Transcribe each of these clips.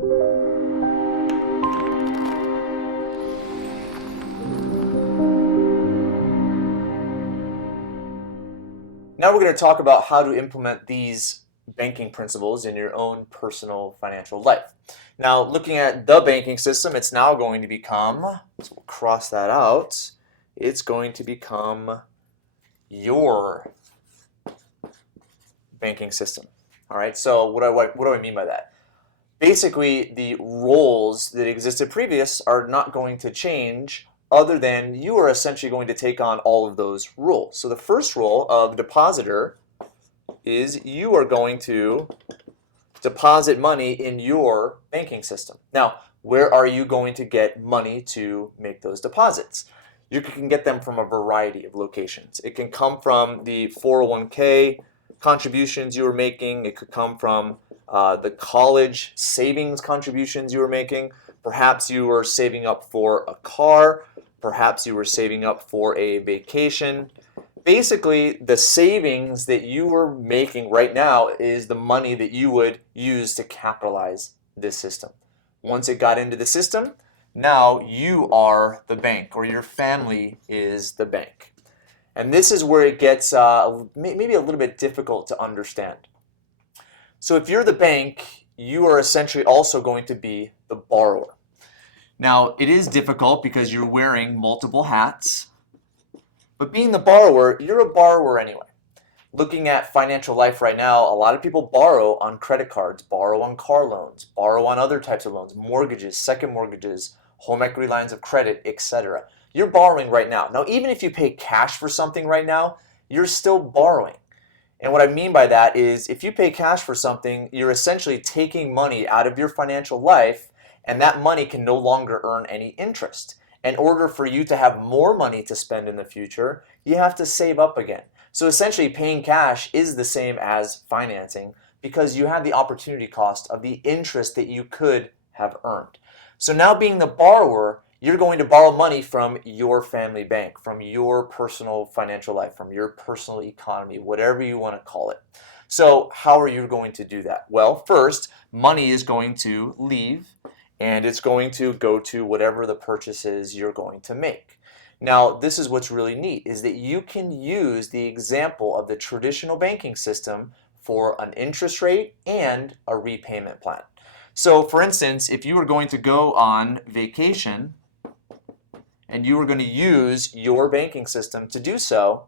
Now we're going to talk about how to implement these banking principles in your own personal financial life. Now, looking at the banking system, it's now going to become, so we'll cross that out, it's going to become your banking system. All right, so what do I mean by that? Basically, the roles that existed previous are not going to change, other than you are essentially going to take on all of those roles. So the first role of depositor is you are going to deposit money in your banking system. Now, where are you going to get money to make those deposits? You can get them from a variety of locations. It can come from the 401k contributions you were making. It could come from the college savings contributions you were making. Perhaps you were saving up for a car. Perhaps you were saving up for a vacation. Basically, the savings that you are making right now is the money that you would use to capitalize this system. Once it got into the system, now you are the bank, or your family is the bank. And this is where it gets maybe a little bit difficult to understand. So if you're the bank, you are essentially also going to be the borrower. Now, it is difficult because you're wearing multiple hats, but being the borrower, you're a borrower anyway. Looking at financial life right now, a lot of people borrow on credit cards, borrow on car loans, borrow on other types of loans, mortgages, second mortgages, home equity lines of credit, etc. You're borrowing right now. Now, even if you pay cash for something right now, you're still borrowing. And what I mean by that is if you pay cash for something, you're essentially taking money out of your financial life, and that money can no longer earn any interest. In order for you to have more money to spend in the future, you have to save up again. So essentially, paying cash is the same as financing because you have the opportunity cost of the interest that you could have earned. So now being the borrower, you're going to borrow money from your family bank, from your personal financial life, from your personal economy, whatever you want to call it. So how are you going to do that? Well, first, money is going to leave, and it's going to go to whatever the purchase is you're going to make. Now, this is what's really neat, is that you can use the example of the traditional banking system for an interest rate and a repayment plan. So, for instance, if you were going to go on vacation and you were going to use your banking system to do so,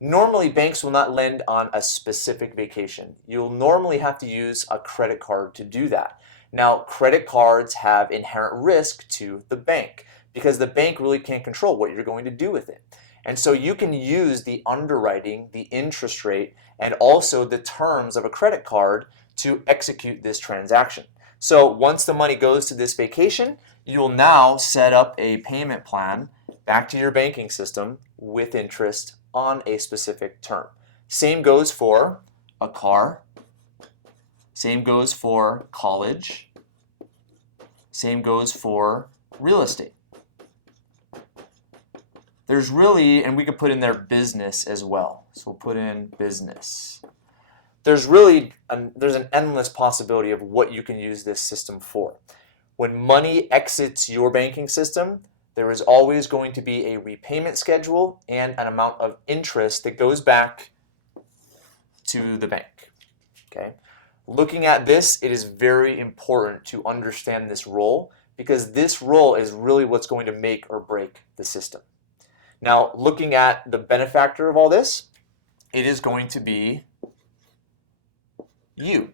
normally banks will not lend on a specific vacation. You'll normally have to use a credit card to do that. Now, credit cards have inherent risk to the bank because the bank really can't control what you're going to do with it. And so you can use the underwriting, the interest rate, and also the terms of a credit card to execute this transaction. So once the money goes to this vacation, you'll now set up a payment plan back to your banking system with interest on a specific term. Same goes for a car. Same goes for college. Same goes for real estate. There's really, and we could put in there business as well. So we'll put in business. There's an endless possibility of what you can use this system for. When money exits your banking system, there is always going to be a repayment schedule and an amount of interest that goes back to the bank. Okay? Looking at this, it is very important to understand this role because this role is really what's going to make or break the system. Now, looking at the benefactor of all this, it is going to be you.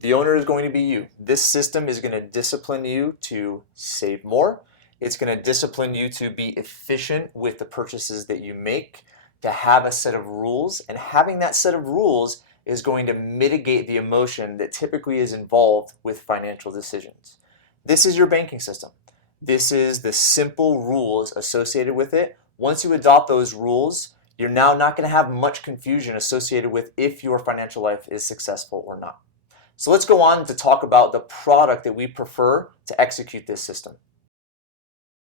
The owner is going to be you. This system is going to discipline you to save more. It's going to discipline you to be efficient with the purchases that you make, to have a set of rules, and having that set of rules is going to mitigate the emotion that typically is involved with financial decisions. This is your banking system. This is the simple rules associated with it. Once you adopt those rules, you're now not going to have much confusion associated with if your financial life is successful or not. So let's go on to talk about the product that we prefer to execute this system.